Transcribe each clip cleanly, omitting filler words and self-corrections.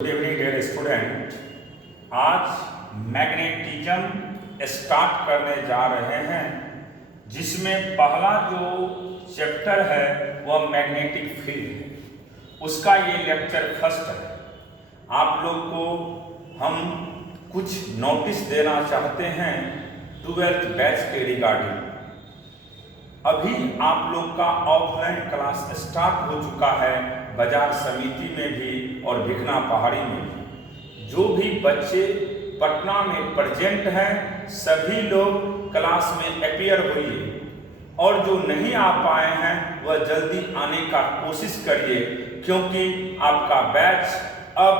Good evening dear student. आज magnetism start करने जा रहे हैं, जिसमें पहला जो चैप्टर है वह मैग्नेटिक फील्ड है। उसका ये लेक्चर फर्स्ट है। आप लोग को हम कुछ नोटिस देना चाहते हैं 12th बैच के रिगार्डिंग। अभी आप लोग का ऑफलाइन क्लास स्टार्ट हो चुका है बाजार समिति में भी और भिखना पहाड़ी में भी। जो भी बच्चे पटना में प्रेजेंट हैं सभी लोग क्लास में अपीयर होइए, और जो नहीं आ पाए हैं वह जल्दी आने का कोशिश करिए, क्योंकि आपका बैच अब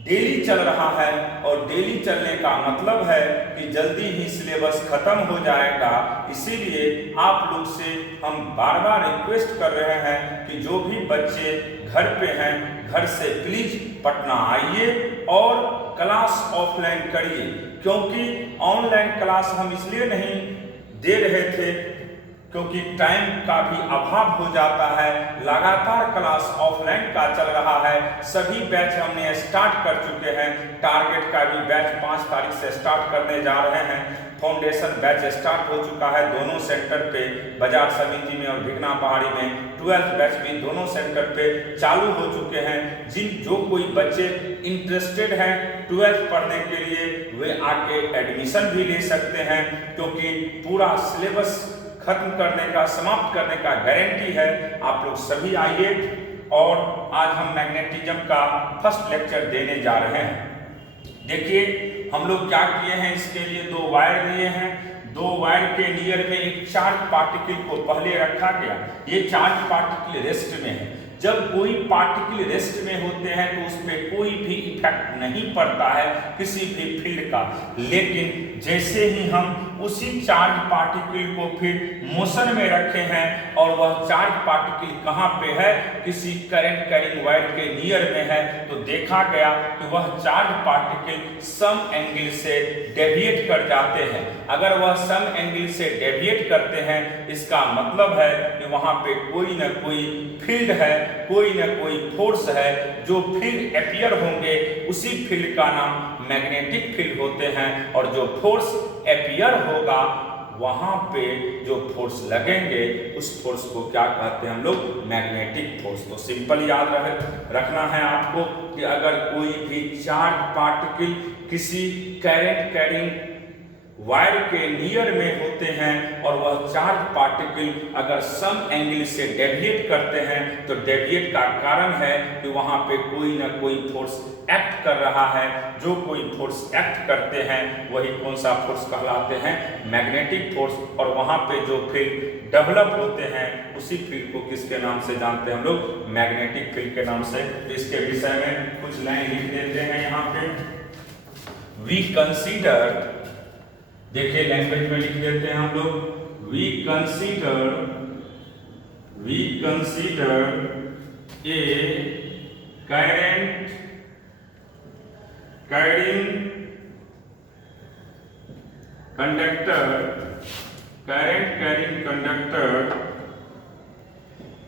डेली चल रहा है और डेली चलने का मतलब है कि जल्दी ही सिलेबस खत्म हो जाएगा। इसीलिए आप लोग से हम बार बार रिक्वेस्ट कर रहे हैं कि जो भी बच्चे घर पे हैं घर से प्लीज पटना आइए और क्लास ऑफलाइन करिए, क्योंकि ऑनलाइन क्लास हम इसलिए नहीं दे रहे थे क्योंकि टाइम का भी अभाव हो जाता है। लगातार क्लास ऑफलाइन का चल रहा है। सभी बैच हमने स्टार्ट कर चुके हैं। टारगेट का भी बैच 5 तारीख से स्टार्ट करने जा रहे हैं। फाउंडेशन बैच स्टार्ट हो चुका है दोनों सेंटर पे, बाजार समिति में और भिखना पहाड़ी में। 12th बैच भी दोनों सेंटर पे चालू हो चुके हैं। जो कोई बच्चे इंटरेस्टेड हैं 12th पढ़ने के लिए वे आके एडमिशन भी ले सकते हैं, क्योंकि पूरा सिलेबस खत्म करने का, समाप्त करने का गारंटी है। आप लोग सभी आइए, और आज हम मैग्नेटिज्म का फर्स्ट लेक्चर देने जा रहे हैं। देखिए हम लोग क्या किए हैं, इसके लिए 2 वायर लिए हैं। 2 वायर के नियर में एक चार्ज पार्टिकल को पहले रखा गया। ये चार्ज पार्टिकल रेस्ट में है। जब कोई पार्टिकल रेस्ट में होते हैं तो उसमें कोई भी इफेक्ट नहीं पड़ता है किसी भी फील्ड का, लेकिन जैसे ही हम उसी चार्ज पार्टिकल को फिर मोशन में रखे हैं और वह चार्ज पार्टिकल कहाँ पे है, किसी करंट कैरिंग वायर के नियर में है, तो देखा गया कि वह चार्ज पार्टिकल सम एंगल से डेविएट कर जाते हैं। अगर वह सम एंगल से डेविएट करते हैं इसका मतलब है कि वहाँ पे कोई न कोई फील्ड है, कोई न कोई फोर्स है। जो फील्ड अपीयर होंगे उसी फील्ड का नाम मैग्नेटिक फील्ड होते हैं, और जो फोर्स अपीयर होगा वहां पे जो फोर्स लगेंगे उस फोर्स को क्या कहते हैं हम लोग, मैग्नेटिक फोर्स। तो सिंपल याद रखना है आपको कि अगर कोई भी चार्ज पार्टिकल किसी करंट कैरिंग वायर के नियर में होते हैं और वह चार्ज पार्टिकल अगर सम एंगल से डेविएट करते हैं, तो डेविएट का कारण है कि वहां पे कोई ना कोई फोर्स एक्ट कर रहा है। जो कोई फोर्स एक्ट करते हैं वही कौन सा फोर्स कहलाते हैं, मैग्नेटिक फोर्स। और वहां पे जो फील्ड डेवलप होते हैं उसी फील्ड को किसके नाम से जानते हैं हम लोग, मैग्नेटिक फील्ड के नाम से। इसके विषय में कुछ लाइन लिख देते हैं यहाँ पे। वी कंसीडर, देखिए लैंग्वेज में लिख देते हैं हम लोग, we consider a current carrying conductor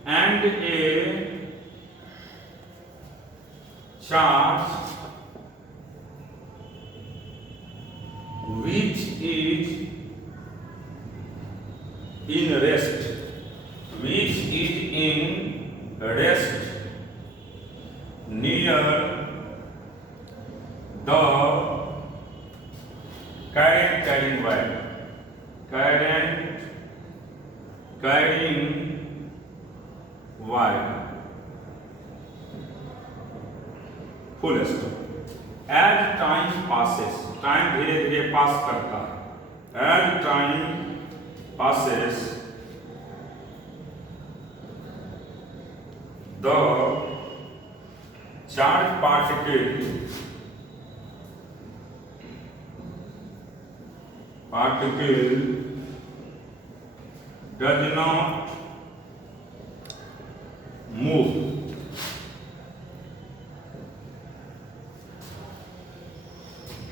and a charge which is in rest near the current carrying wire, full stop। As time passes, time धीरे धीरे पास करता है। As time passes, the charge particle does not move,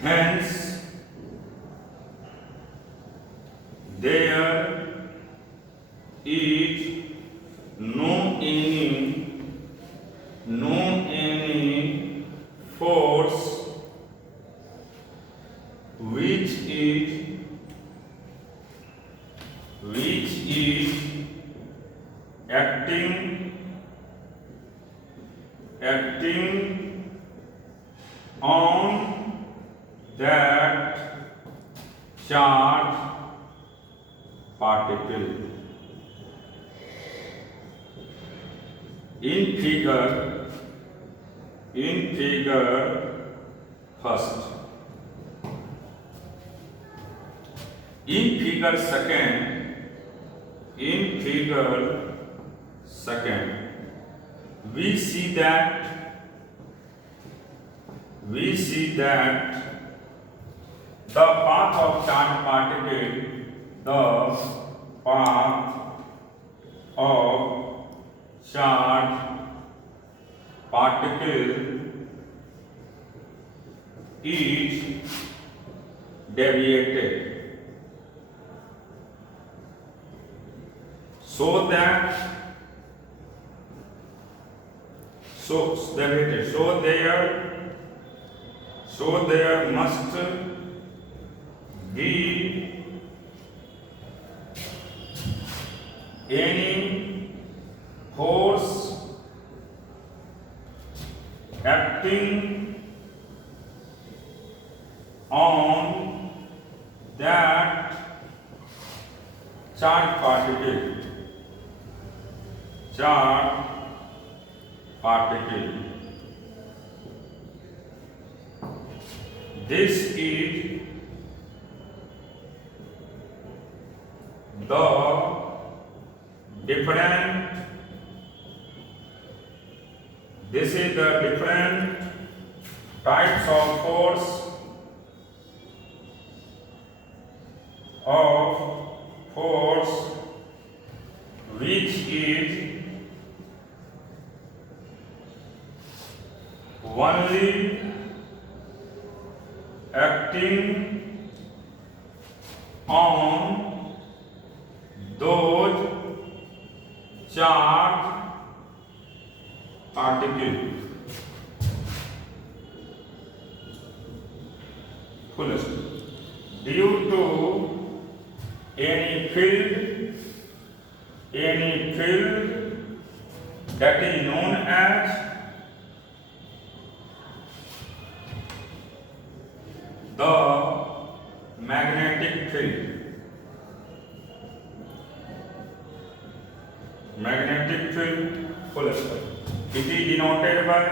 hence there is no any force which is acting on that charge particle. In figure first, in figure second, we see that the path of charge particle is deviated so there must be any force acting on that charge particle. This is the different types of force which is only acting on those charge particles. Full stop. Due to any field that is known as the magnetic field. Full stop. It is denoted by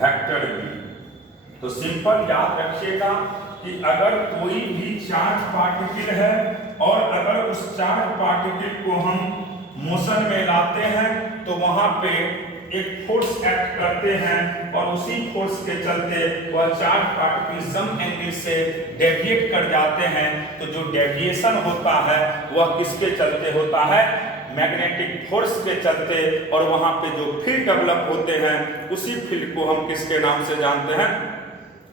vector V. तो simple याद रखिएगा कि अगर कोई भी charge particle है और अगर उस चार्ज पार्टिकल को हम मोशन में लाते हैं तो वहां पे एक फोर्स एक्ट करते हैं और उसी फोर्स के चलते वह चार्ज पार्टिकल सम एंगल से डेविएट कर जाते हैं। तो जो डेविएशन होता है वह किसके चलते होता है? मैग्नेटिक फोर्स के चलते। और वहां पे जो फील्ड डेवलप होते हैं उसी फील्ड को हम किसके नाम से जानते हैं?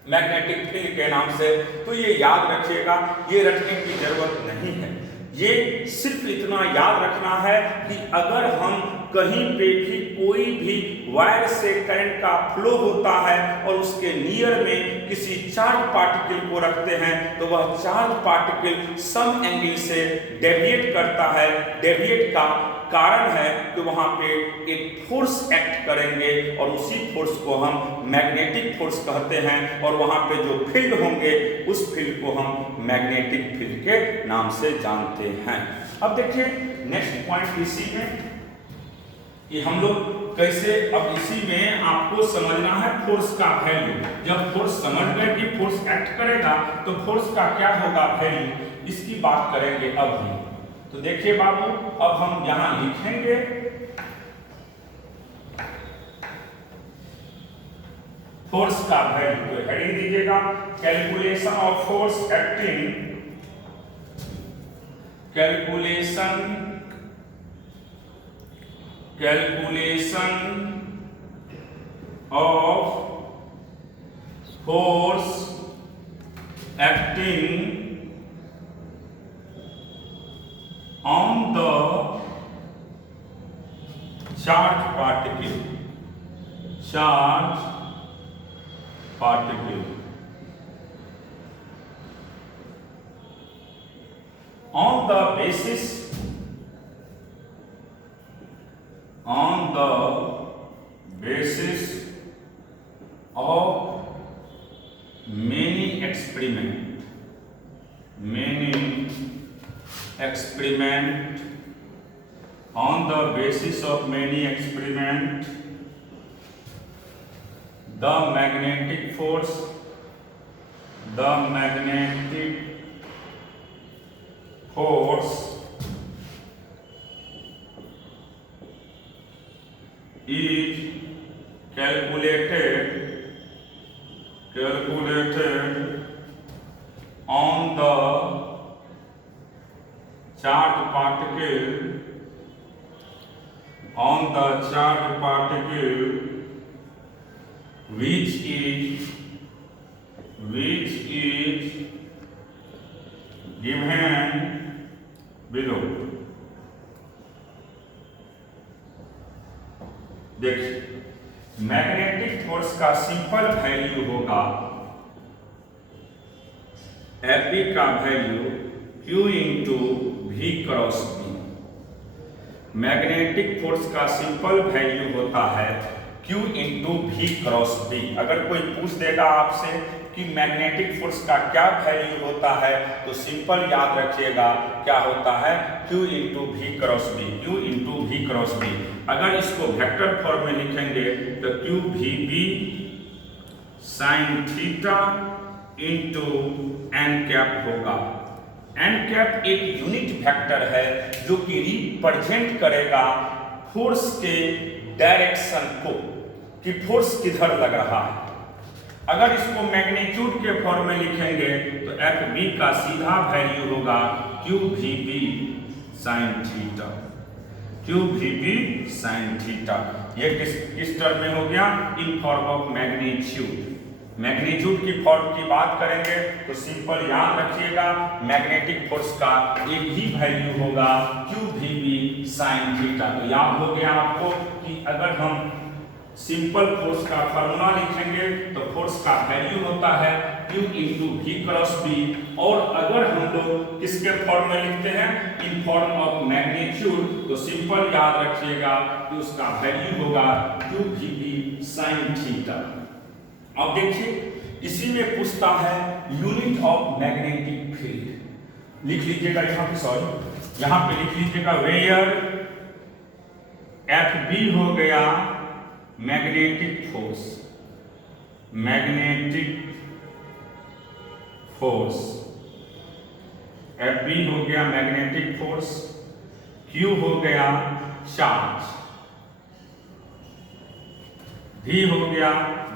मैग्नेटिक फील्ड के नाम से। तो ये याद रखिएगा, ये रखने की जरूरत नहीं है, ये सिर्फ इतना याद रखना है कि अगर हम कहीं पे भी कोई भी वायर से करंट का फ्लो होता है और उसके नियर में किसी चार्ज पार्टिकल को रखते हैं तो वह चार्ज पार्टिकल सम एंगल से डेविएट करता है। डेविएट का कारण है कि वहां पे एक फोर्स एक्ट करेंगे और उसी फोर्स को हम मैग्नेटिक फोर्स कहते हैं और वहां पे जो फील्ड होंगे उस फील्ड को हम मैग्नेटिक फील्ड के नाम से जानते हैं। अब देखिए नेक्स्ट पॉइंट इसी में कि हम लोग कैसे, अब इसी में आपको समझना है फोर्स का वैल्यू। जब फोर्स समझ गए कि फोर्स एक्ट करेगा तो फोर्स का क्या होगा वैल्यू, इसकी बात करेंगे अभी। तो देखिए बाबू, अब हम यहां लिखेंगे फोर्स का वैल्यू। तो हेडिंग दीजिएगा calculation of force acting, calculation of force acting on the charge particle, charge particle on the basis of many experiment on the basis of many experiment, the magnetic force is calculated on the charged particle which is given below। देखिए, magnetic force का simple value होगा Fb का value Q into V cross B। Magnetic force का simple value होता है Q into V cross B। अगर कोई पूछ देगा आपसे कि मैग्नेटिक फोर्स का क्या वैल्यू होता है तो सिंपल याद रखिएगा क्या होता है Q into V cross B, Q into V cross B। अगर इसको वेक्टर फॉर्म में लिखेंगे तो Q VB sine theta into n cap होगा। एन कैप एक यूनिट वेक्टर है जो कि रिप्रेजेंट करेगा फोर्स के डायरेक्शन को कि फोर्स किधर लग रहा है। अगर इसको मैग्नीट्यूड के फॉर्म में लिखेंगे तो एफ बी का सीधा वैल्यू होगा Q V B sine theta, Q V B sine theta. ये किस टर्म में हो गया? In form of magnitude. Magnitude की फॉर्म की बात करेंगे तो सिंपल याद रखिएगा मैग्नेटिक फोर्स का एक ही वैल्यू होगा Q V B sine theta. तो याद हो गया आपको कि अगर हम सिंपल फोर्स का फॉर्मूला लिखेंगे तो फोर्स का वैल्यू होता है Q into V cross B. और अगर हम लोग किसके फॉर्म में लिखते हैं इन फॉर्म ऑफ मैग्नीट्यूड तो सिंपल याद रखिएगा कि उसका वैल्यू होगा Q V B sine theta. अब देखिए इसी में पूछता है यूनिट ऑफ मैग्नेटिक फील्ड। लिख लीजिएगा यहाँ पे, सॉरी यहाँ पे लिख लीजिएगा वेयर एफ बी हो गया मैग्नेटिक फोर्स, एफ बी हो गया मैग्नेटिक फोर्स, क्यू हो गया चार्ज, भी हो गया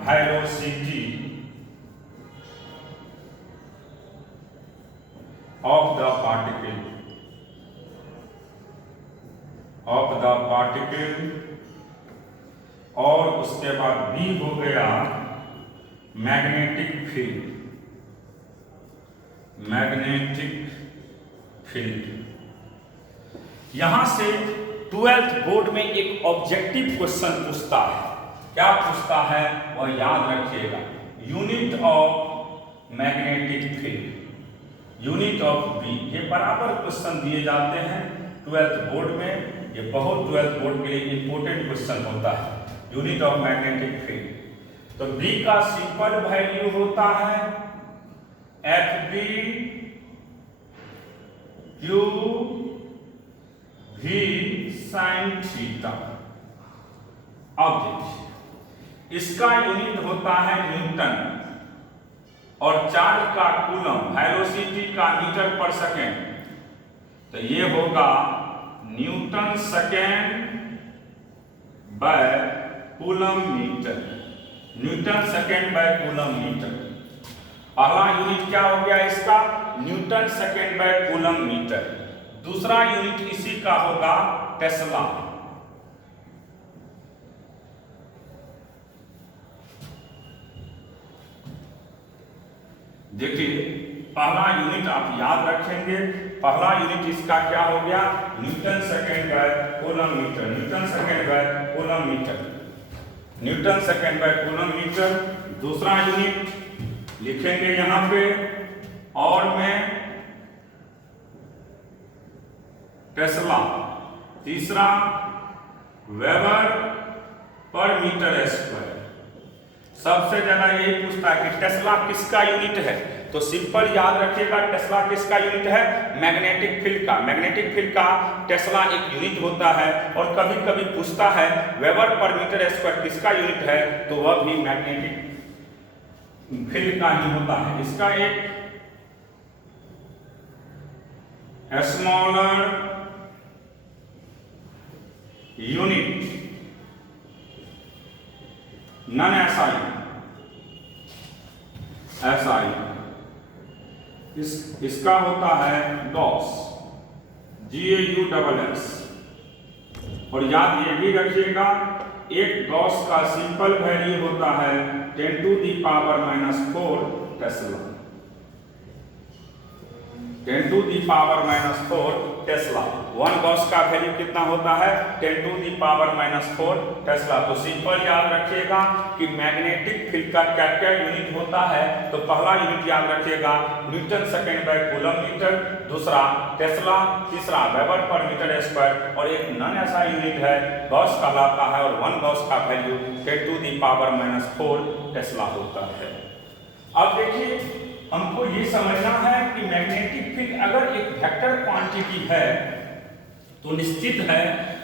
वेलोसिटी ऑफ द पार्टिकल, और उसके बाद बी हो गया मैग्नेटिक फील्ड। यहां से 12th बोर्ड में एक ऑब्जेक्टिव क्वेश्चन पूछता है। क्या पूछता है वह याद रखिएगा। Unit of magnetic field, unit of B, ये बराबर क्वेश्चन दिए जाते हैं 12th बोर्ड में। ये बहुत 12th बोर्ड के लिए इंपॉर्टेंट क्वेश्चन होता है। यूनिट ऑफ मैग्नेटिक फील्ड तो बी का सिंपल वैल्यू होता है F by Q V sine theta. अब देखिए इसका यूनिट होता है न्यूटन और चार्ज का कूलम, वेलोसिटी का मीटर पर सेकेंड। तो ये होगा newton second by coulomb metre, newton second by coulomb metre. पहला यूनिट क्या हो गया इसका? Newton second by coulomb metre. दूसरा यूनिट इसी का होगा टेस्ला। देखिए पहला यूनिट आप याद रखेंगे। पहला यूनिट इसका क्या हो गया? Newton second by coulomb metre, newton second by newton second by coulomb metre. दूसरा यूनिट लिखेंगे यहां पे, और में टेस्ला। तीसरा वेबर पर मीटर स्क्वायर। सबसे ज्यादा यही पूछता है कि टेस्ला किसका यूनिट है, तो सिंपल याद रखिएगा टेस्ला किसका यूनिट है, मैग्नेटिक फील्ड का। मैग्नेटिक फील्ड का टेस्ला एक यूनिट होता है। और कभी कभी पूछता है वेबर पर मीटर स्क्वायर किसका यूनिट है, तो वह भी मैग्नेटिक फील्ड का ही होता है। इसका एक स्मॉलर यूनिट नॉन एसआई इसका होता है गॉस, GAUSS। और याद ये भी रखिएगा एक गॉस का सिंपल वैल्यू होता है 10⁻⁻⁴ टेस्ला। 10⁻⁻⁴ टेस्ला। 1 गॉस का वैल्यू कितना होता है, 10⁻⁴ टेस्ला। तो सिंपल याद रखिएगा कि मैग्नेटिक फील्ड का क्या क्या यूनिट होता है। तो पहला यूनिट याद रखिएगा newton second by coulomb metre, दूसरा टेस्ला, तीसरा वेबर पर मीटर स्क्वायर, और एक नॉन ऐसा यूनिट है गॉस कहलाता है, और 1 गॉस का वैल्यू 10⁻⁴ टेस्ला होता है। अब देखिए हमको ये समझना है कि मैग्नेटिक फील्ड अगर एक वेक्टर क्वांटिटी है तो निश्चित है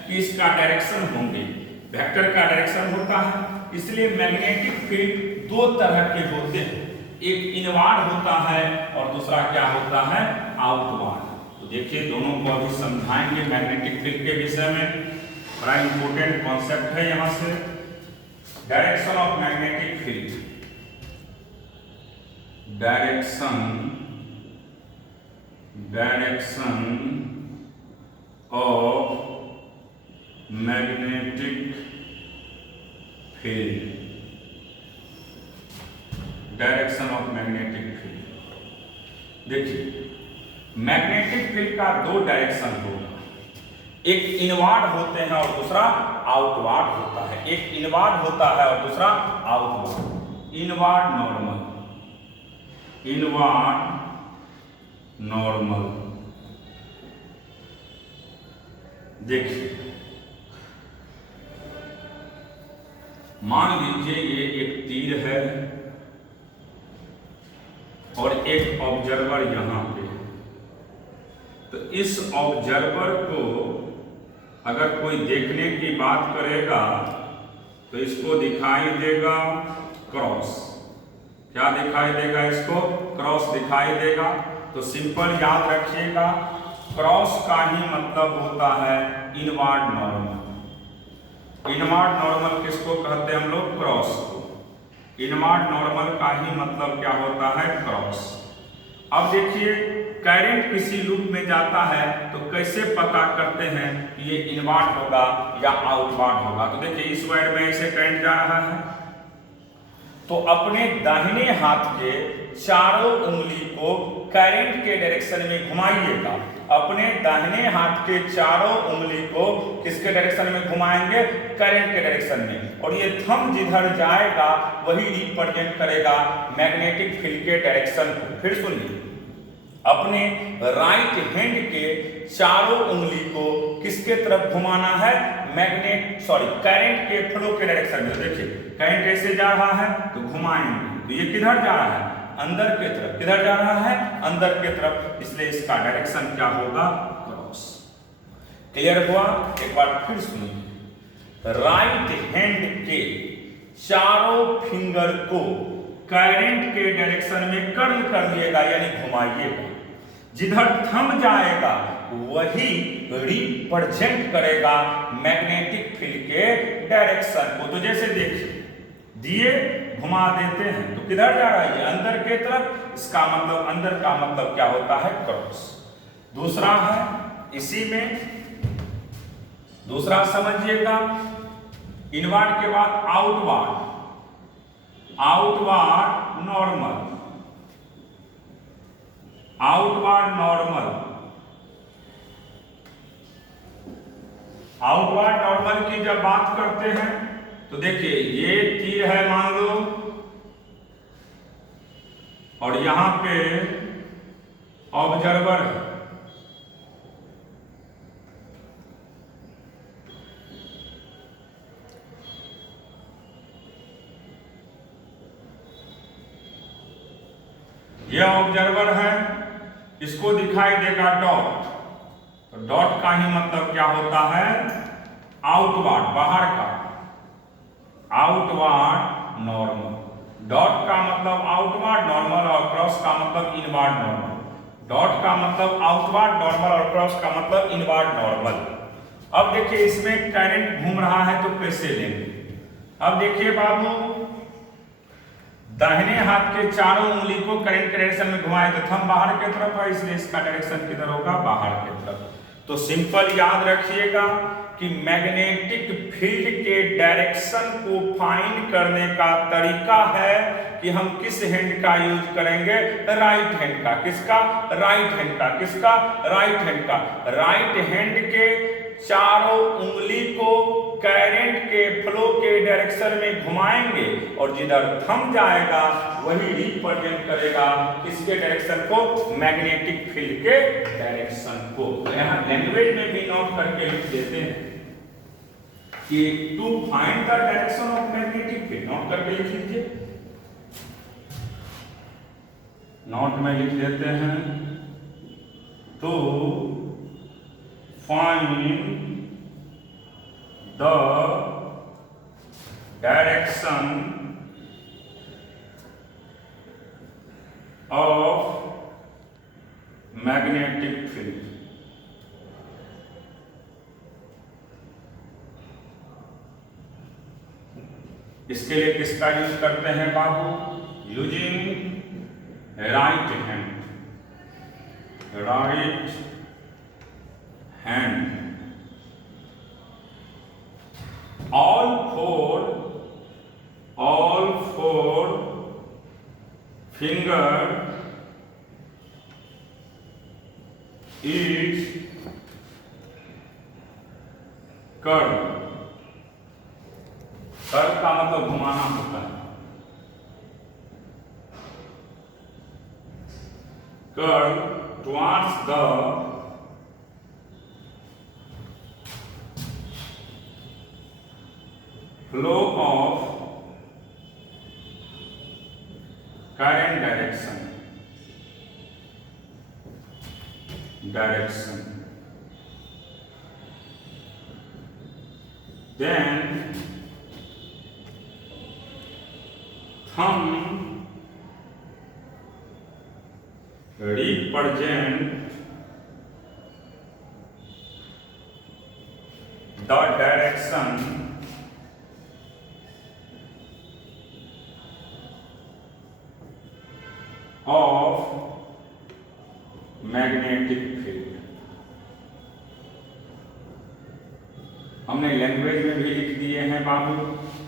कि इसका डायरेक्शन होंगे, वेक्टर का डायरेक्शन होता है। इसलिए मैग्नेटिक फील्ड दो तरह के होते हैं, एक इनवार्ड होता है और दूसरा क्या होता है, आउटवार्ड। तो देखिए दोनों को अभी समझाएंगे मैग्नेटिक फील्ड के विषय में। बड़ा इंपॉर्टेंट कॉन्सेप्ट है यहां से, direction of magnetic field. Direction of magnetic field. Direction of magnetic field. देखिए मैग्नेटिक फील्ड का दो डायरेक्शन होगा, एक इनवार्ड होते हैं और दूसरा आउटवार्ड होता है। एक इनवार्ड होता है और दूसरा outward. Inward normal, inward normal. देखिए मान लीजिए ये एक तीर है और एक ऑब्जर्वर यहां पे है। तो इस ऑब्जर्वर को अगर कोई देखने की बात करेगा तो इसको दिखाई देगा क्रॉस। क्या दिखाई देगा, इसको क्रॉस दिखाई देगा। तो सिंपल याद रखिएगा क्रॉस का ही मतलब होता है इनवार्ड नॉर्मल। इनवार्ड नॉर्मल किसको कहते हैं हम लोग, क्रॉस को। इनवार्ड नॉर्मल का ही मतलब क्या होता है, क्रॉस। अब देखिए करंट किसी लूप में जाता है तो कैसे पता करते हैं कि ये इनवार्ड होगा या आउटवार्ड होगा। तो देखिए इस वायर में ऐसे करंट जा रहा है, तो अपने दाहिने हाथ के चारों उंगली को करंट के डायरेक्शन में घुमाइएगा। अपने दाहिने हाथ के चारों उंगली को किसके डायरेक्शन में घुमाएंगे, करंट के डायरेक्शन में। और ये थंब जिधर जाएगा वही रिप्रेजेंट करेगा मैग्नेटिक फील्ड के डायरेक्शन को। फिर सुनिए, अपने राइट हैंड के चारों उंगली को किसके तरफ घुमाना है, करंट के फ्लो के डायरेक्शन में। देखिए करंट ऐसे जा रहा है तो घुमाएंगे, तो ये किधर जा रहा है, अंदर के तरफ। किधर जा रहा है, अंदर के तरफ, इसलिए इसका डायरेक्शन क्या होगा, क्रॉस। क्लियर हुआ? एक बार फिर सुनिए, राइट हैंड के चारों फिंगर को करंट के डायरेक्शन में कर्ल कर लिएगा, यानी घुमाइएगा। जिधर थंब जाएगा वही रिप्रेजेंट करेगा मैग्नेटिक फील्ड के डायरेक्शन को। तो जैसे देखिए दिए घुमा देते हैं तो किधर जा रहा है, अंदर के तरफ। इसका मतलब अंदर का मतलब क्या होता है, क्रॉस। दूसरा है इसी में, दूसरा समझिएगा, इनवार्ड के बाद outward. Outward normal, outward normal. Outward normal की जब बात करते हैं तो देखिए ये तीर है मान लो, और यहां पे ऑब्जर्वर है। ये ऑब्जर्वर है, इसको दिखाई देगा डॉट। तो डॉट का ही मतलब क्या होता है, आउटवर्ड, बाहर का, आउटवर्ड नॉर्मल। डॉट का मतलब आउटवर्ड नॉर्मल और क्रॉस का मतलब इनवर्ड नॉर्मल। डॉट का मतलब आउटवर्ड नॉर्मल और क्रॉस का मतलब इनवर्ड नॉर्मल। अब देखिए इसमें करंट घूम रहा है तो कैसे लेंगे। अब देखिए बाबू, दाहिने हाथ के चारों उंगली को करंट के डायरेक्शन में घुमाए तो थंब बाहर की तरफ है, इसलिए इसका डायरेक्शन किधर होगा, बाहर की तरफ। तो सिंपल याद रखिएगा कि मैग्नेटिक फील्ड के डायरेक्शन को फाइंड करने का तरीका है कि हम किस हैंड का यूज करेंगे, राइट हैंड का। किसका, राइट हैंड का। किसका, राइट हैंड का। राइट हैंड के चारों उंगली को करंट के फ्लो के डायरेक्शन में घुमाएंगे और जिधर थंब जाएगा वही रिप्रेजेंट करेगा किसके डायरेक्शन को, मैग्नेटिक फील्ड के डायरेक्शन को। यहां लैंग्वेज में भी नोट करके लिख देते हैं कि to find the direction of magnetic field, note करके लिख लीजिए। नोट में लिख देते हैं, to find the direction of magnetic field। इसके लिए किसका यूज करते हैं बाबू, using right hand. Right hand, all four finger is curve। Curve का मतलब घुमाना होता है। Curve towards the flow of current direction। Then thumb represent the direction of magnetic field. हमने लैंग्वेज में भी लिख दिए हैं बाबू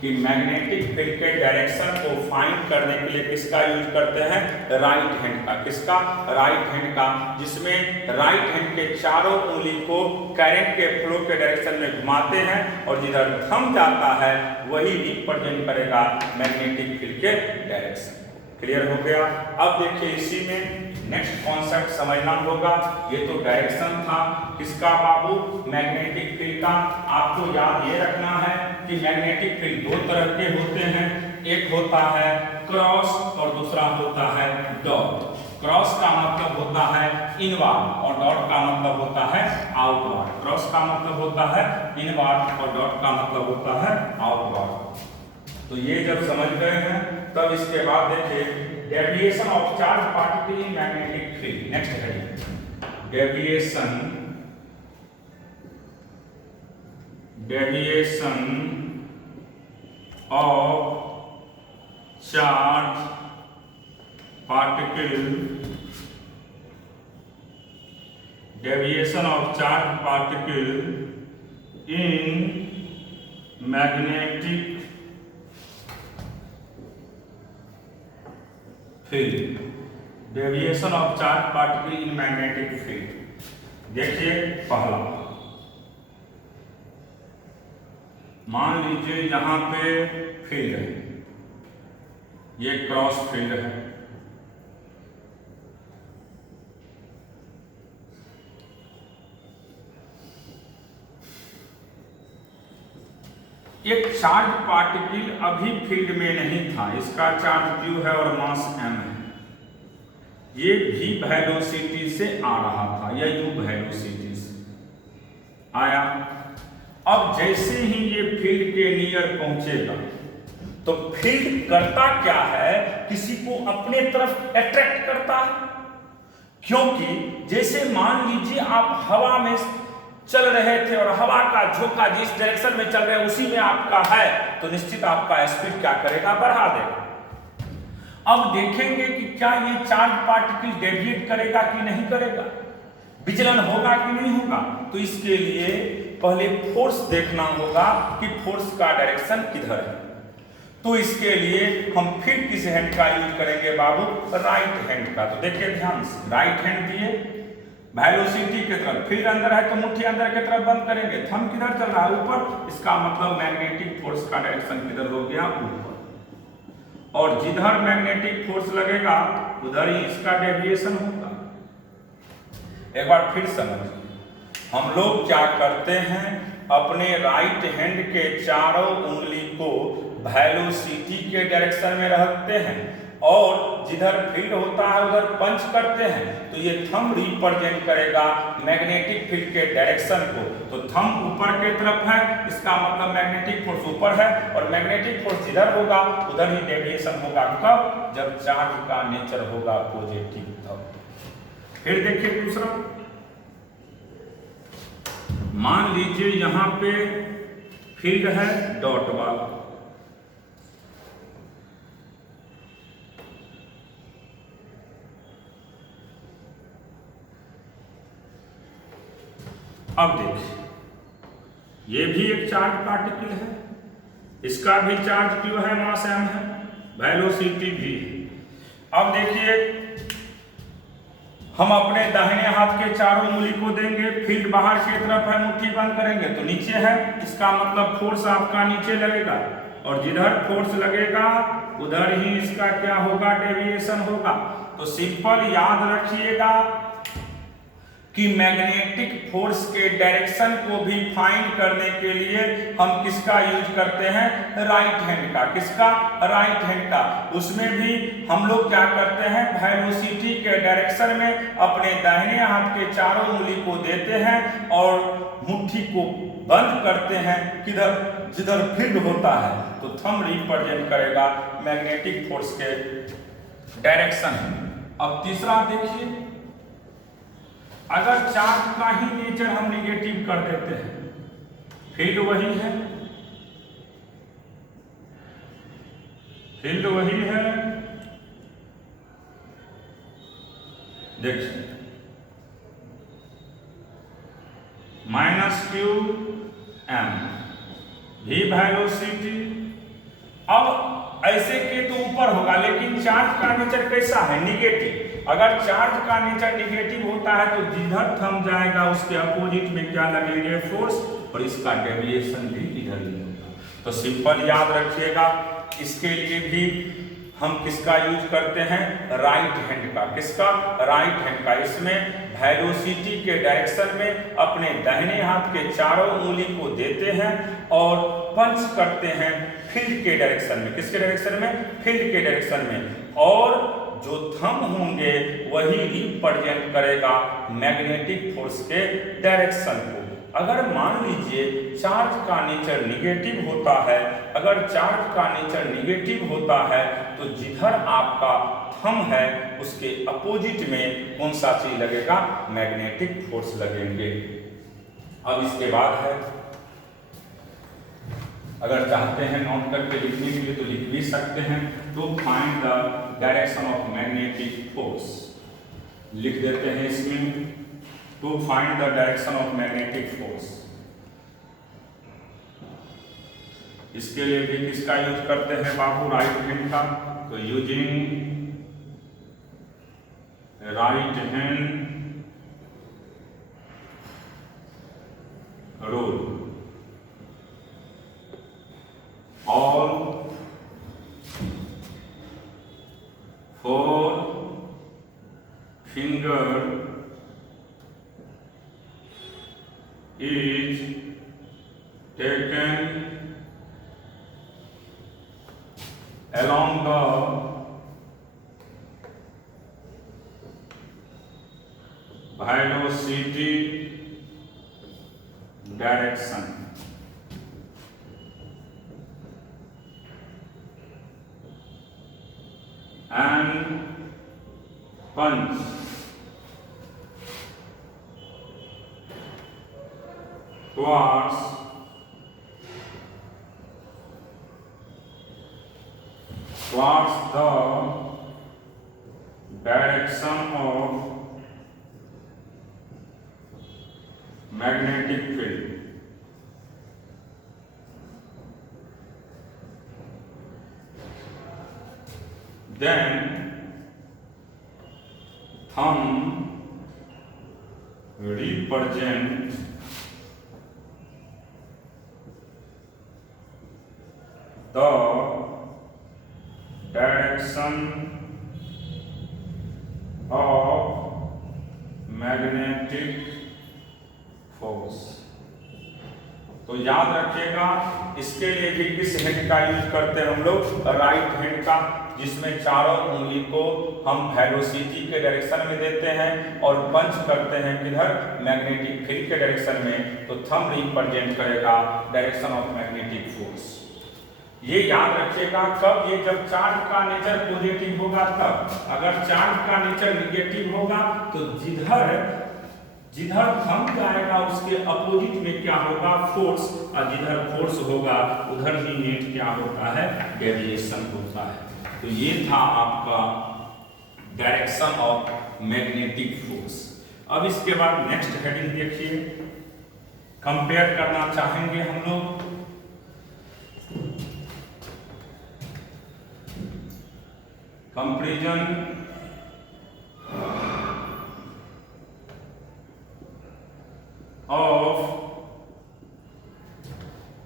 कि मैग्नेटिक फील्ड के डायरेक्शन को फाइंड करने के लिए किसका यूज करते हैं, राइट हैंड का। किसका, राइट हैंड का, जिसमें राइट हैंड के चारों उंगली को करंट के फ्लो के डायरेक्शन में घुमाते हैं और जिधर थंब जाता है वही रिप्रेजेंट करेगा मैग्नेटिक फील्ड के डायरेक्शन। क्लियर हो गया। अब देखिए इसी में नेक्स्ट कॉन्सेप्ट समझना होगा। ये तो डायरेक्शन था किसका बाबू, मैग्नेटिक फील्ड का। आपको याद ये रखना है कि मैग्नेटिक फील्ड दो तरह के होते हैं, एक होता है क्रॉस और दूसरा होता है डॉट। क्रॉस का मतलब होता है इनवर्ड और डॉट का मतलब होता है आउटवर्ड। क्रॉस का मतलब होता है इनवर्ड और डॉट का मतलब होता है आउटवर्ड। तो ये जब समझ गए हैं तब इसके बाद देखिए deviation of charge particle in magnetic field. Next है deviation of charge particle in magnetic field. Deviation of charge particle in magnetic field. देखिए पहला, मान लीजिए यहाँ पे फील्ड है, ये क्रॉस फील्ड है, एक चार्ज पार्टिकल अभी फील्ड में नहीं था, इसका चार्ज Q है और मास m है, ये v वेलोसिटी से आ रहा था या u वेलोसिटी से आया। अब जैसे ही ये फील्ड के नियर पहुंचेगा तो फील्ड करता क्या है, किसी को अपने तरफ अट्रैक्ट करता है, क्योंकि जैसे मान लीजिए आप हवा में चल रहे थे और हवा का झोंका जिस डायरेक्शन में चल रहे हैं उसी में आपका है, तो निश्चित आपका स्पीड क्या करेगा, बढ़ा देगा। अब देखेंगे कि क्या ये चार्ज पार्टिकल डेविएट करेगा कि नहीं करेगा, विचलन होगा कि नहीं होगा। तो इसके लिए पहले फोर्स देखना होगा कि फोर्स का डायरेक्शन किधर है। तो इसके लिए हम फिर किस हैंड का यूज करेंगे बाबू, राइट हैंड का। तो देखिए ध्यान से, राइट हैंड दिए, वेलोसिटी की तरफ, फील्ड अंदर है तो मुट्ठी अंदर की तरफ बंद करेंगे, थंब किधर चल रहा है, ऊपर, इसका मतलब मैग्नेटिक फोर्स का डायरेक्शन किधर हो गया, ऊपर। और जिधर मैग्नेटिक फोर्स लगेगा उधर ही इसका डेविएशन होगा। एक बार फिर समझिए, हम लोग क्या करते हैं, अपने राइट हैंड के चारों उंगली को वेलोसिटी के डायरेक्शन में रखते हैं और जिधर फील्ड होता है उधर पंच करते हैं, तो ये थंब रिप्रेजेंट करेगा मैग्नेटिक फील्ड के डायरेक्शन को। तो थंब ऊपर के तरफ है, इसका मतलब मैग्नेटिक फोर्स ऊपर है, और मैग्नेटिक फोर्स जिधर होगा उधर ही डेविएशन होगा। कब, जब चार्ज का नेचर होगा पॉजिटिव, तब। फिर देखिए दूसरा, मान लीजिए यहां पे फील्ड है डॉट वाला, अब देखिए ये भी एक चार्ज पार्टिकल है, इसका भी चार्ज Q है, मास m है, वेलोसिटी भी है। अब देखिए हम अपने दाहिने हाथ के चारों उंगली को देंगे, फील्ड बाहर की तरफ है, मुट्ठी बंद करेंगे तो नीचे है, इसका मतलब फोर्स आपका नीचे लगेगा, और जिधर फोर्स लगेगा उधर ही इसका क्या होगा, डेविएशन होगा। तो सिंपल याद रखिएगा कि मैग्नेटिक फोर्स के डायरेक्शन को भी फाइंड करने के लिए हम किसका यूज करते हैं, राइट हैंड का। किसका, राइट हैंड का। उसमें भी हम लोग क्या करते हैं, वेलोसिटी के डायरेक्शन में अपने दाहिने हाथ के चारों उंगली को देते हैं और मुट्ठी को बंद करते हैं, किधर, जिधर फील्ड होता है, तो थंब रिप्रेजेंट करेगा मैग्नेटिक फोर्स के डायरेक्शन। अब तीसरा देखिए, अगर चार्ज का ही नेचर हम निगेटिव कर देते हैं, फील्ड वही है, फील्ड वही है, देखिए -Q m भी वेलोसिटी। अब ऐसे के तो ऊपर होगा, लेकिन चार्ज का नेचर कैसा है, निगेटिव। अगर चार्ज का नेचर निगेटिव होता है तो जिधर थंब जाएगा उसके अपोजिट में क्या लगेंगे, फोर्स, और इसका डेविएशन भी इधर ही होगा। तो सिंपल याद रखिएगा, इसके लिए भी हम किसका यूज करते हैं, राइट हैंड का। किसका, राइट हैंड का। इसमें वेलोसिटी के डायरेक्शन में अपने दाहिने हाथ के चारों उंगली को देते हैं और पंच करते हैं फील्ड के डायरेक्शन में। किसके डायरेक्शन में, फील्ड के डायरेक्शन में। और जो थंब होंगे वही रिप्रेजेंट करेगा मैग्नेटिक फोर्स के डायरेक्शन को। अगर मान लीजिए चार्ज का नेचर निगेटिव होता है, अगर चार्ज का नेचर निगेटिव होता है तो जिधर आपका थंब है उसके अपोजिट में कौन सा चीज लगेगा, मैग्नेटिक फोर्स लगेंगे। अब इसके बाद है, अगर चाहते हैं नोट करके लिखने के लिए तो लिख भी सकते हैं, to find the direction of magnetic force, लिख देते हैं इसमें, to find the direction of magnetic force. इसके लिए भी किसका यूज करते हैं बाबू, राइट हैंड का। तो using right hand rule, all 4 finger is taken along the velocity direction and punch towards the direction of magnetic field. Then thumb represent the direction of magnetic force। तो याद रखिएगा, इसके लिए भी किस हैंड का यूज करते हैं हम लोग? राइट हैंड का, जिसमें चारों उंगली को हम वेलोसिटी के डायरेक्शन में देते हैं और पंच करते हैं किधर? मैग्नेटिक फील्ड के डायरेक्शन में। तो थंब रिप्रेजेंट करेगा डायरेक्शन ऑफ मैग्नेटिक फोर्स। ये याद रखिएगा कब? ये जब चार्ज का नेचर पॉजिटिव होगा तब। अगर चार्ज का नेचर निगेटिव होगा तो जिधर थंब जाएगा उसके अपोजिट में क्या होगा? फोर्स। और जिधर फोर्स होगा उधर ही नेट क्या होता है? डेविएशन होता है। तो ये था आपका डायरेक्शन ऑफ मैग्नेटिक फोर्स। अब इसके बाद नेक्स्ट हेडिंग देखिए, कंपेयर करना चाहेंगे हम लोग comparison of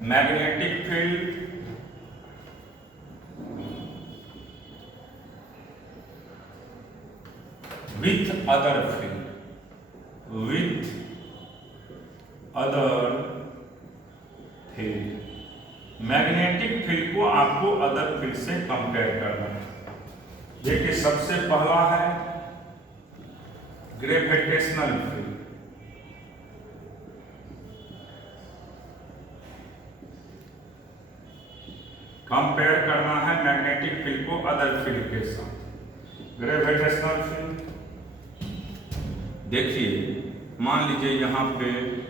magnetic field with other field, magnetic field को आपको अदर फील्ड से कंपेयर करना है। देखिए सबसे पहला है ग्रेविटेशनल फील्ड। कंपेयर करना है मैग्नेटिक फील्ड को अदर फील्ड के साथ। ग्रेविटेशनल फील्ड देखिए, मान लीजिए यहाँ पे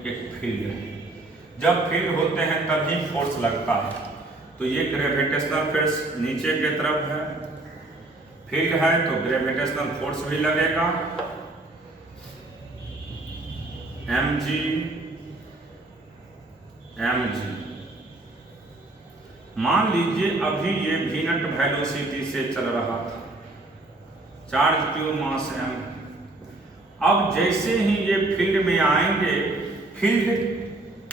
एक फील्ड है, जब फील्ड होते हैं तभी फोर्स लगता है। तो ये ग्रेविटेशनल फोर्स नीचे के तरफ है, फील्ड है तो ग्रेविटेशनल फोर्स भी लगेगा mg। मान लीजिए अभी ये v नॉट वेलोसिटी से चल रहा था, चार्ज क्यू मास m। अब जैसे ही ये फील्ड में आएंगे, फील्ड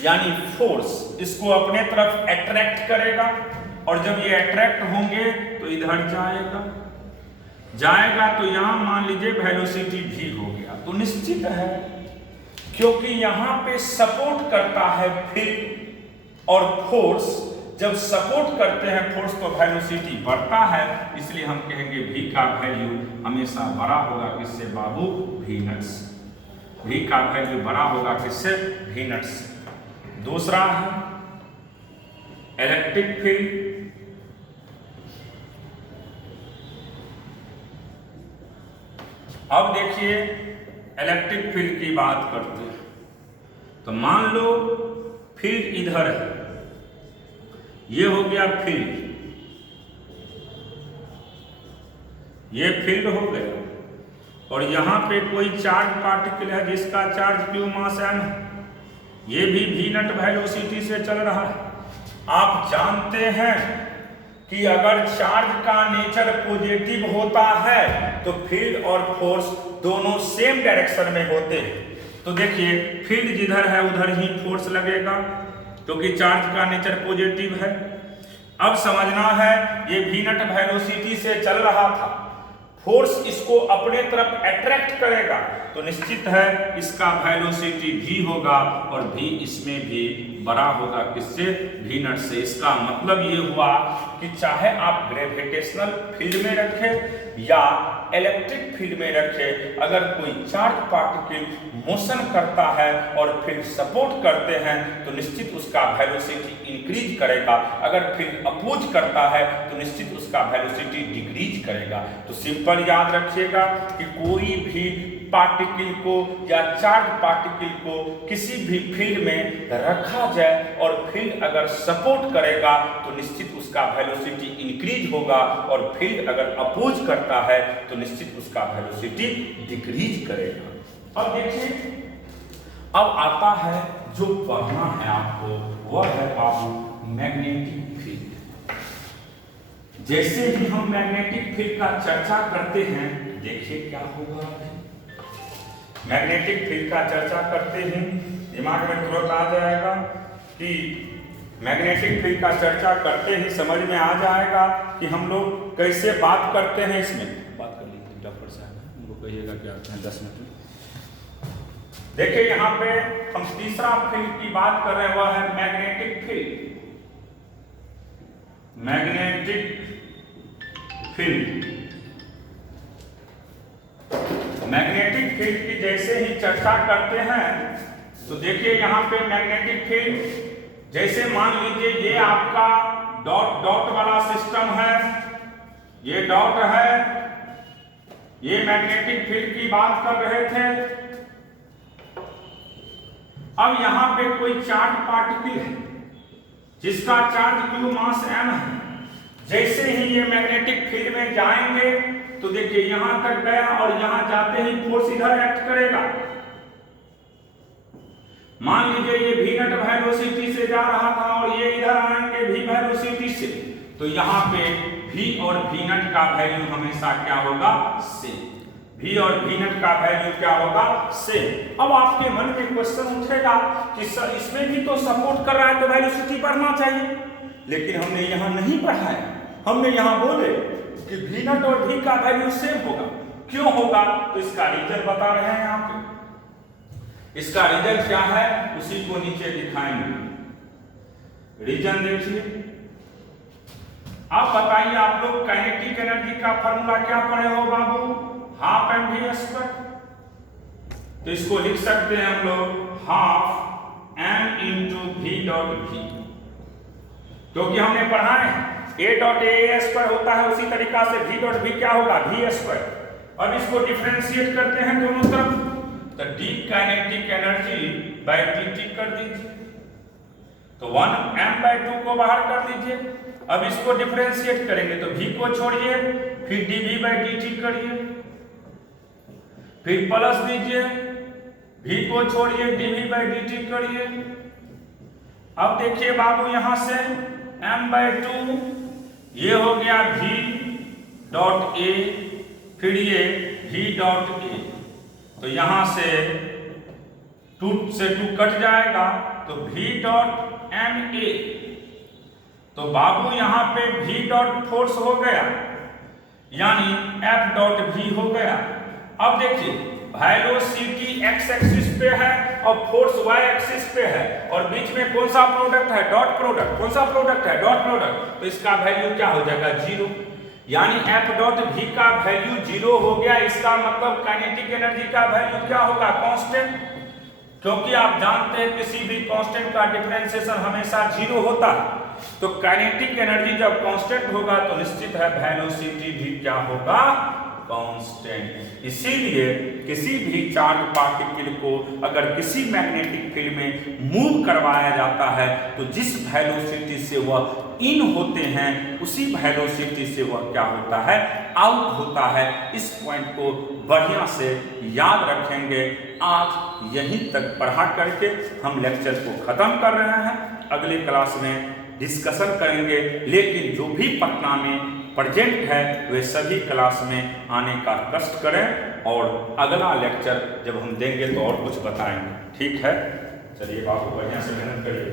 यानी फोर्स इसको अपने तरफ अट्रैक्ट करेगा, और जब ये अट्रैक्ट होंगे तो इधर जाएगा तो यहां मान लीजिए वेलोसिटी v हो गया। तो निश्चित है क्योंकि यहां पे सपोर्ट करता है फील्ड और फोर्स, जब सपोर्ट करते हैं फोर्स तो वेलोसिटी बढ़ता है, इसलिए हम कहेंगे v का वैल्यू हमेशा बड़ा होगा किससे बाबू? v नॉट से। v का वैल्यू बड़ा होगा किससे? v नॉट से। दूसरा है इलेक्ट्रिक फील्ड। अब देखिए इलेक्ट्रिक फील्ड की बात करते हैं। तो मान लो फील्ड इधर है, ये हो गया फील्ड, ये फील्ड हो गया, और यहां पे कोई चार्ज पार्टिकल है जिसका चार्ज क्यू मास m है, ये भी v नॉट वेलोसिटी से चल रहा है। आप जानते हैं कि अगर चार्ज का नेचर पॉजिटिव होता है तो फील्ड और फोर्स दोनों सेम डायरेक्शन में होते हैं। तो देखिए फील्ड जिधर है उधर ही फोर्स लगेगा क्योंकि चार्ज का नेचर पॉजिटिव है। अब समझना है, ये भी नट वेलोसिटी से चल रहा था, फोर्स इसको अपने तरफ अट्रैक्ट करेगा तो निश्चित है इसका वेलोसिटी भी होगा और भी इसमें भी बड़ा होगा, किससे? भी नट से। इसका मतलब ये हुआ कि चाहे आप ग्रेविटेशनल फील्ड में रखें या इलेक्ट्रिक फील्ड में रखें, अगर कोई चार्ज पार्टिकल मोशन करता है और फील्ड सपोर्ट करते हैं तो निश्चित उसका वेलोसिटी इंक्रीज करेगा, अगर फील्ड अपोज करता है तो निश्चित उसका वेलोसिटी डिक्रीज करेगा। तो सिंपल याद रखिएगा कि कोई भी पार्टिकल को या चार्ज पार्टिकल को किसी भी फील्ड में रखा जाए और फील्ड अगर सपोर्ट करेगा तो निश्चित उसका वेलोसिटी इंक्रीज होगा और फील्ड अगर अपोज करता है तो निश्चित उसका वेलोसिटी डिक्रीज करेगा। अब देखिए, अब आता है जो पढ़ना है आपको, वह है बाबू मैग्नेटिक फील्ड। जैसे ही हम मैग्नेटिक फील्ड का चर्चा करते हैं, देखिए क्या होगा। मैग्नेटिक फील्ड का चर्चा करते ही दिमाग में तुरंत आ जाएगा कि मैग्नेटिक फील्ड का चर्चा करते ही समझ में आ जाएगा कि हम लोग कैसे बात करते हैं। इसमें बात कर लीजिए डॉक्टर साहब, उनको कहिएगा क्या होता है 10 मिनट में। देखिए यहाँ पे हम तीसरा फील्ड की बात कर रहे हैं, वह है magnetic field. Magnetic field, magnetic field की जैसे ही चर्चा करते हैं तो देखिए यहाँ पे मैग्नेटिक फील्ड, जैसे मान लीजिए ये आपका डॉट डॉट वाला सिस्टम है, ये डॉट है, ये मैग्नेटिक फील्ड की बात कर रहे थे। अब यहाँ पे कोई चार्ज पार्टिकल है जिसका चार्ज q मास m है। जैसे ही ये मैग्नेटिक फील्ड में जाएंगे तो देखिए यहां तक गया और यहां जाते ही फोर्स इधर एक्ट करेगा। मान लीजिए ये भी नट वेलोसिटी से जा रहा था और ये इधर आएंगे भी वेलोसिटी से, तो यहाँ पे v और v नट का वैल्यू हमेशा क्या होगा? सेम। v और v नट का वैल्यू क्या होगा? सेम। अब आपके मन में क्वेश्चन उठेगा कि सर इसमें भी तो सपोर्ट कर रहा है तो वेलोसिटी बढ़ना चाहिए, लेकिन हमने यहाँ नहीं पढ़ाया। हमने यहाँ बोले कि v नट और v का वैल्यू सेम होगा। क्यों होगा? तो इसका रीजन बता रहे हैं यहाँ पे। इसका रीजन क्या है उसी को नीचे दिखाएंगे। रीजन देखिए, आप बताइए, आप लोग काइनेटिक एनर्जी का फॉर्मूला क्या पढ़े हो बाबू? Half mv square. तो इसको लिख सकते हैं हम लोग half m into v dot v, क्योंकि हमने पढ़ा है a डॉट a स्क्वायर होता है, उसी तरीका से v डॉट v क्या होगा? v square. अब इसको डिफरेंशिएट करते हैं दोनों तरफ, तो d kinetic energy by dt कर दीजिए, तो 1m/2 को बाहर कर दीजिए। अब इसको डिफरेंशिएट करेंगे तो v को छोड़िए, फिर dv/dt करिए, फिर प्लस दीजिए, v को छोड़िए, dv/dt करिए। अब देखिए बाबू यहां से m/2 ये हो गया v डॉट a, फिर ये v डॉट a, तो यहां से 2 से 2 कट जाएगा तो v डॉट ma, तो बाबू यहां पे v डॉट फोर्स हो गया यानी f डॉट v हो गया। अब देखिए वेलोसिटी x एक्सिस पे है और फोर्स y एक्सिस पे है और बीच में कौन सा प्रोडक्ट है? Dot product. कौन सा प्रोडक्ट है? Dot product. तो इसका वैल्यू क्या हो जाएगा? 0, यानी f डॉट v का वैल्यू 0 हो गया। इसका मतलब काइनेटिक एनर्जी का वैल्यू क्या होगा? कांस्टेंट, क्योंकि आप जानते हैं किसी भी कांस्टेंट का डिफरेंशिएशन हमेशा 0 होता है। तो काइनेटिक एनर्जी जब कांस्टेंट होगा तो निश्चित है वेलोसिटी भी क्या होगा? कांस्टेंट। इसीलिए किसी भी चार्ज पार्टिकल को अगर किसी मैग्नेटिक फील्ड में मूव करवाया जाता है तो जिस वेलोसिटी से वह इन होते हैं उसी वेलोसिटी से वह क्या होता है? आउट होता है। इस पॉइंट को बढ़िया से याद रखेंगे। आज यहीं तक पढ़ा करके हम लेक्चर को खत्म कर रहे हैं। अगले क्लास में डिस्कशन करेंगे, लेकिन जो भी पटना में प्रेजेंट है वे सभी क्लास में आने का कष्ट करें और अगला लेक्चर जब हम देंगे तो और कुछ बताएंगे। ठीक है, चलिए बाबू बढ़िया से मेहनत करिए।